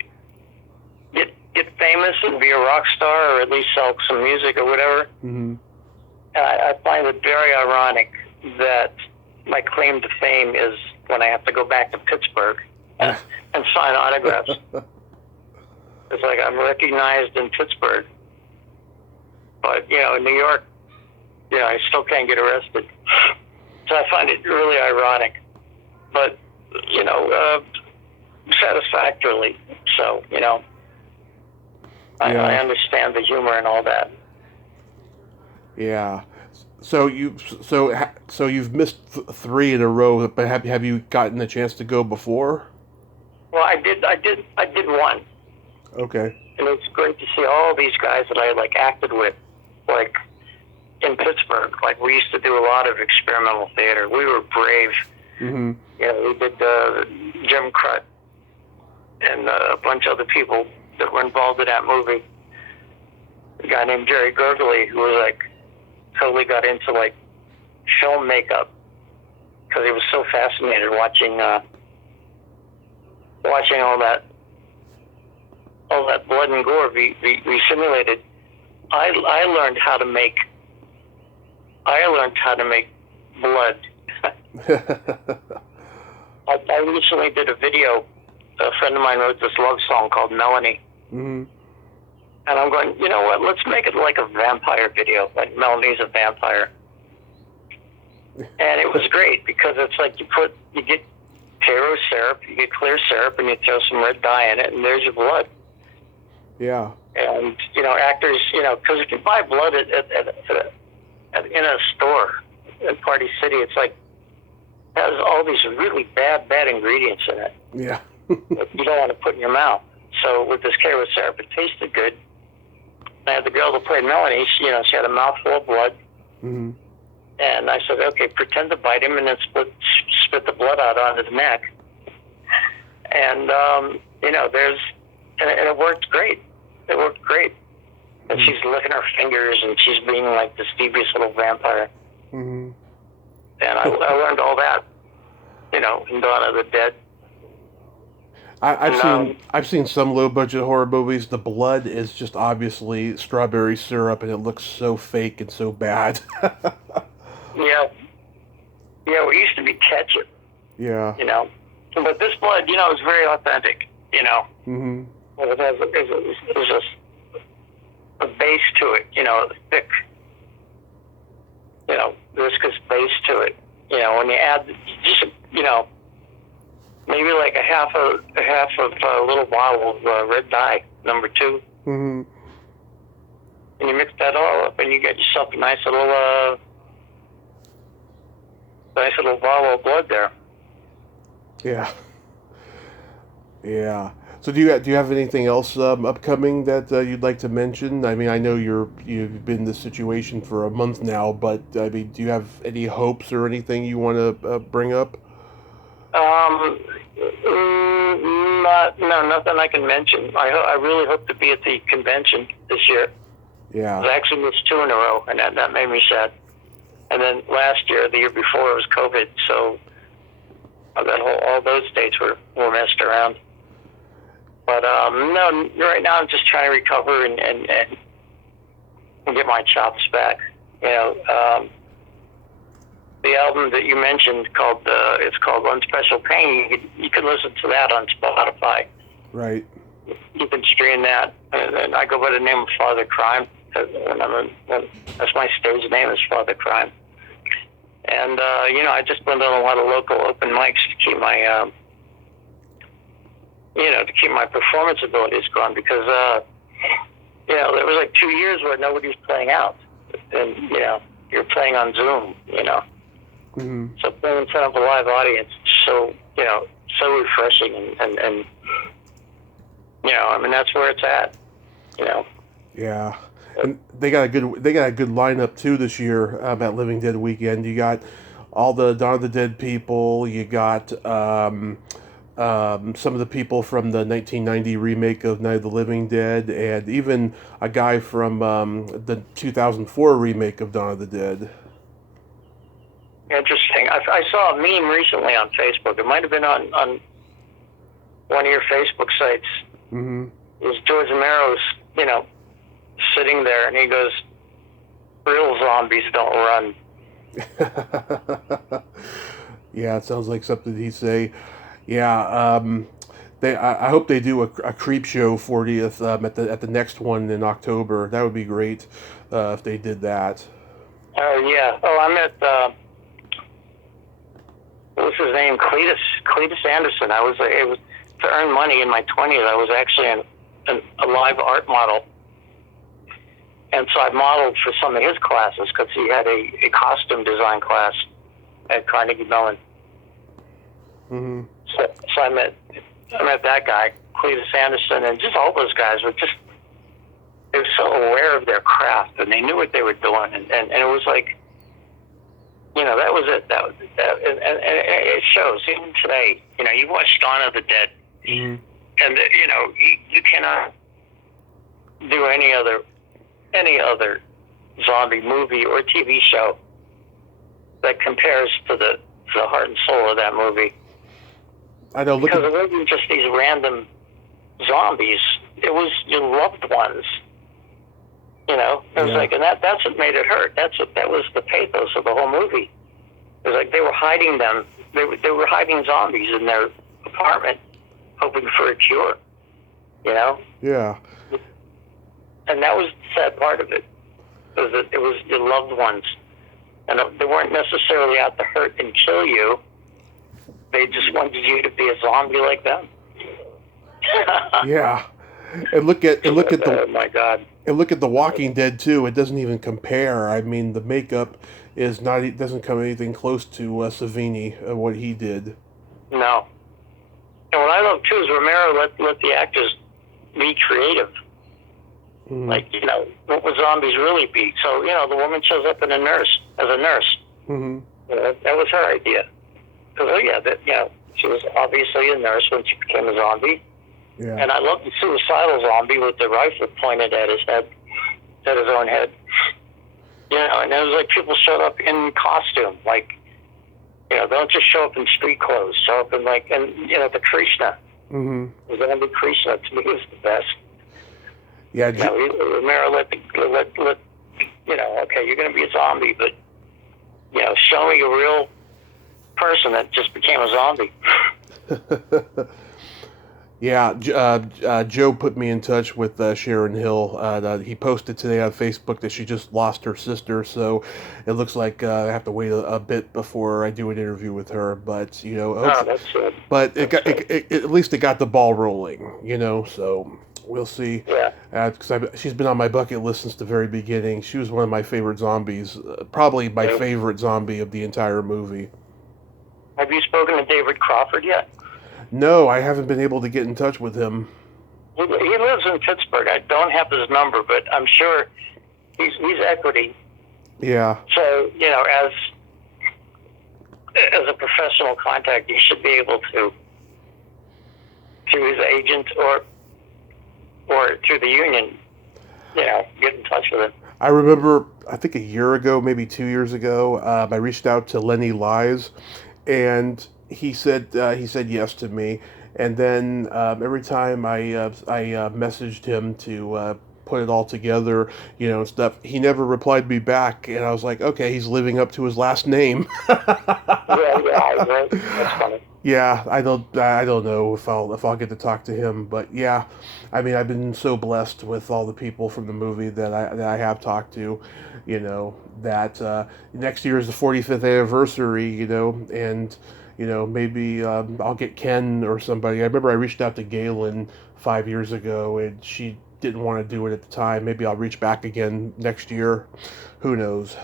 get famous and be a rock star, or at least sell some music or whatever. Mm-hmm. And I find it very ironic that my claim to fame is when I have to go back to Pittsburgh and sign autographs. It's like I'm recognized in Pittsburgh, but in New York, I still can't get arrested. So I find it really ironic, but satisfactorily. So I understand the humor and all that. Yeah. So you've missed 3 in a row, but have you gotten a chance to go before? Well, I did one. Okay. And it's great to see all these guys that I acted with, in Pittsburgh. We used to do a lot of experimental theater. We were brave. Mm-hmm. We did Jim Crut and a bunch of other people that were involved in that movie. A guy named Jerry Gurgley, who was totally got into film makeup because he was so fascinated watching all that blood and gore be simulated. I learned how to make blood. I recently did a video. A friend of mine wrote this love song called Melanie. Mm-hmm. And I'm going, you know what, let's make it like a vampire video, like Melanie's a vampire. And it was great because it's you get taro syrup, you get clear syrup, and you throw some red dye in it, and there's your blood. Yeah. And, actors, because if you buy blood in a store in Party City, it's has all these really bad ingredients in it. Yeah. That you don't want to put in your mouth. So with this Karo syrup, it tasted good. I had the girl that played Melanie, she had a mouthful of blood. Mm-hmm. And I said, okay, pretend to bite him and then spit the blood out on his neck. And, and it worked great. It worked great. And she's licking her fingers and she's being this devious little vampire. Mm-hmm. And I learned all that, in Dawn of the Dead. I've seen some low budget horror movies. The blood is just obviously strawberry syrup, and it looks so fake and so bad. Yeah, it used to be ketchup. Yeah. But this blood, is very authentic. Mm-hmm. It has there's a base to it. A thick, viscous base to it. When you add just maybe a half of a little bottle of red dye, number 2. Mm-hmm. And you mix that all up, and you get yourself a nice little bottle of blood there. Yeah. Yeah. So do you have anything else upcoming that you'd like to mention? I mean, I know you've been in this situation for a month now, but I mean, do you have any hopes or anything you want to bring up? Nothing I can mention. I really hope to be at the convention this year. Yeah. I actually missed 2 in a row, and that made me sad. And then last year, the year before, it was COVID, so all those dates were messed around. But no, right now I'm just trying to recover and get my chops back. The album that you mentioned it's called Unspecial Pain. You could listen to that on Spotify. Right. You can stream that. And I go by the name of Father Crime. That's my stage name is Father Crime. And I just went on a lot of local open mics to keep my to keep my performance abilities going, because there was like 2 years where nobody was playing out, and you're playing on Zoom, Mm-hmm. So playing in front of a live audience, so refreshing, and that's where it's at, Yeah, and they got a good lineup too this year at Living Dead weekend. You got all the Dawn of the Dead people. You got some of the people from the 1990 remake of Night of the Living Dead, and even a guy from the 2004 remake of Dawn of the Dead. Interesting. I saw a meme recently on Facebook. It might have been on one of your Facebook sites. Mm-hmm. It was George Romero's, sitting there, and he goes, "Real zombies don't run." Yeah, it sounds like something he'd say. Yeah, I hope they do a creep show 40th at the next one in October. That would be great if they did that. Oh yeah. Oh, I met what was his name? Cletus Anderson. It was to earn money in my 20s. I was actually a live art model. And so I modeled for some of his classes, because he had a costume design class at Carnegie Mellon. Mm-hmm. So I met that guy, Cletus Anderson, and just all those guys they were so aware of their craft, and they knew what they were doing, and it was like, that was it. And it shows even today. You watch Dawn of the Dead, Mm-hmm. and you cannot do any other zombie movie or TV show that compares to the heart and soul of that movie. I know. Because it wasn't just these random zombies; it was your loved ones. It was like, and that's what made it hurt. That was the pathos of the whole movie. It was like they were hiding them. They were hiding zombies in their apartment, hoping for a cure. Yeah. And that was the sad part of it. It was your loved ones, and they weren't necessarily out to hurt and kill you. They just wanted you to be a zombie like them. Yeah. And look at the oh my God. And look at The Walking Dead too. It doesn't even compare. I mean, the makeup doesn't come anything close to Savini, what he did. No. And what I love too is Romero let the actors be creative. Mm-hmm. Like, what would zombies really be? So, the woman shows up as a nurse. Mm-hmm. That was her idea. Because, she was obviously a nurse when she became a zombie. Yeah. And I love the suicidal zombie with the rifle pointed at his head, at his own head. And it was like people showed up in costume. Like, don't just show up in street clothes. Show up in the Krishna. Mm-hmm. The zombie Krishna, to me, was the best. Yeah. Romero let okay, you're going to be a zombie, but, show me a real person that just became a zombie. Yeah, Joe put me in touch with Sharon Hill. He posted today on Facebook that she just lost her sister, so it looks like I have to wait a bit before I do an interview with her. But That's good. But at least it got the ball rolling, So we'll see. Yeah. Because she's been on my bucket list since the very beginning. She was one of my favorite zombies, probably my favorite zombie of the entire movie. Have you spoken to David Crawford yet? No, I haven't been able to get in touch with him. He lives in Pittsburgh. I don't have his number, but I'm sure he's equity. Yeah. So, as a professional contact, you should be able to, through his agent or through the union, get in touch with him. I remember, I think a year ago, maybe 2 years ago, I reached out to Lenny Lies, and he said yes to me, and then every time I messaged him to put it all together, and stuff, he never replied me back, and I was like, okay, he's living up to his last name. Yeah, that's funny. Yeah, I don't know if I'll get to talk to him, but yeah, I mean, I've been so blessed with all the people from the movie that I have talked to, that next year is the 45th anniversary, and maybe I'll get Ken or somebody. I remember I reached out to Galen 5 years ago, and she didn't want to do it at the time. Maybe I'll reach back again next year. Who knows?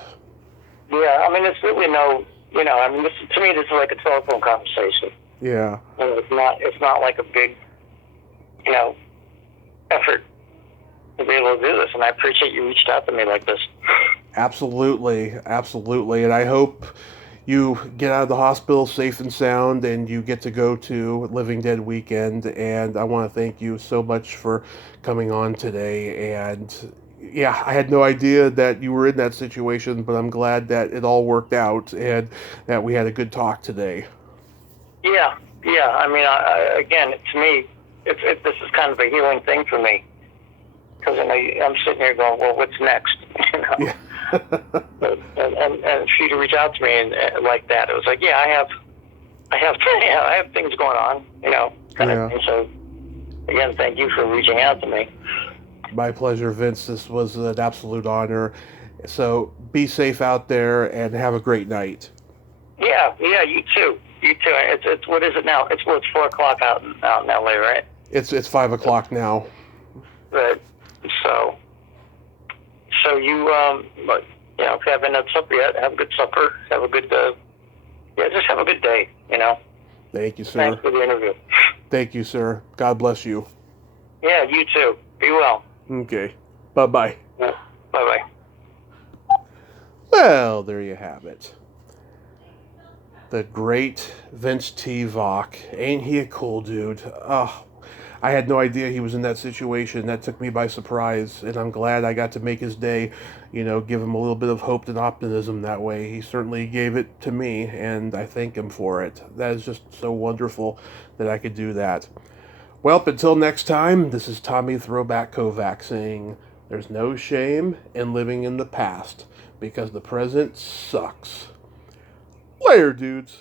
Yeah, I mean, it's really to me, this is like a telephone conversation. Yeah. And it's not like a big, effort to be able to do this. And I appreciate you reached out to me like this. Absolutely. And I hope you get out of the hospital safe and sound, and you get to go to Living Dead weekend. And I want to thank you so much for coming on today. And yeah, I had no idea that you were in that situation, but I'm glad that it all worked out and that we had a good talk today. Yeah. I mean, again, to me, this is kind of a healing thing for me, because I'm sitting here going, well, what's next? Yeah. and for you to reach out to me and like that, it was like, yeah, I have things going on, kind of thing. So again, thank you for reaching out to me. My pleasure, Vince. This was an absolute honor. So be safe out there and have a great night. Yeah, you too. It's what is it now? It's 4:00 out in LA, right? It's 5:00 now. Right. So you if you haven't had supper yet, have a good supper. Have a good just have a good day. Thank you, sir. Thanks for the interview. Thank you, sir. God bless you. Yeah, you too. Be well. Okay. Bye-bye. Yeah. Bye-bye. Well, there you have it. The great Vince T. Vaughn. Ain't he a cool dude? Oh, I had no idea he was in that situation. That took me by surprise, and I'm glad I got to make his day, give him a little bit of hope and optimism that way. He certainly gave it to me, and I thank him for it. That is just so wonderful that I could do that. Well, until next time, this is Tommy Throwback Kovac saying, there's no shame in living in the past, because the present sucks. Later, dudes.